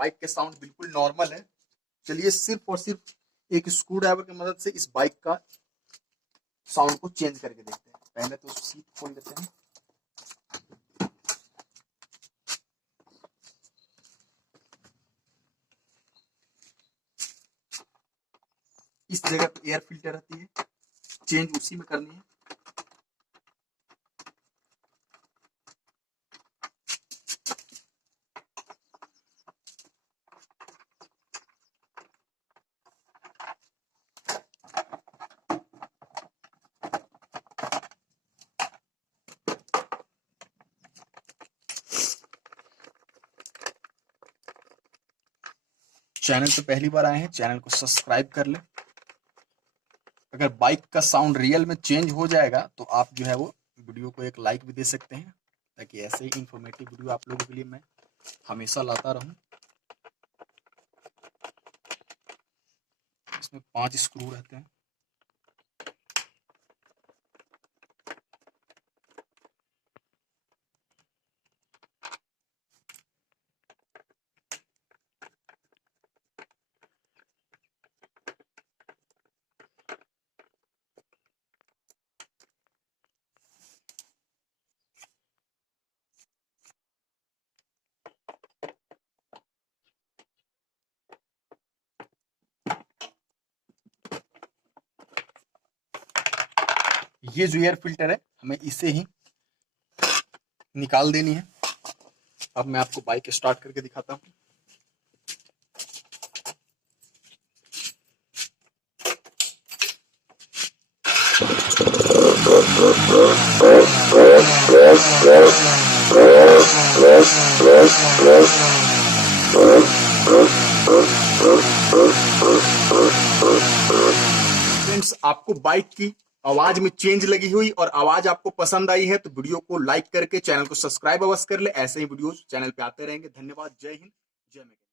Bike के sound बिल्कुल normal है। चलिए सिर्फ और सिर्फ एक स्क्रू ड्राइवर की मदद से इस बाइक का साउंड को चेंज करके देखते हैं। पहले तो सीट खोल लेते हैं। इस जगह पे एयर फिल्टर रहती है, चेंज उसी में करनी है। चैनल पे पहली बार आए हैं, चैनल को सब्सक्राइब कर लें। अगर बाइक का साउंड रियल में चेंज हो जाएगा तो आप जो है वो वीडियो को एक लाइक भी दे सकते हैं, ताकि ऐसे ही इंफॉर्मेटिव वीडियो आप लोगों के लिए मैं हमेशा लाता रहूं। इसमें 5 स्क्रू रहते हैं। ये जो एयर फिल्टर है हमें इसे ही निकाल देनी है। अब मैं आपको बाइक स्टार्ट करके दिखाता हूँ। फ्रेंड्स, आपको बाइक की आवाज में चेंज लगी हुई और आवाज आपको पसंद आई है तो वीडियो को लाइक करके चैनल को सब्सक्राइब अवश्य कर ले। ऐसे ही वीडियोस चैनल पे आते रहेंगे। धन्यवाद। जय हिंद, जय मैकेनिक।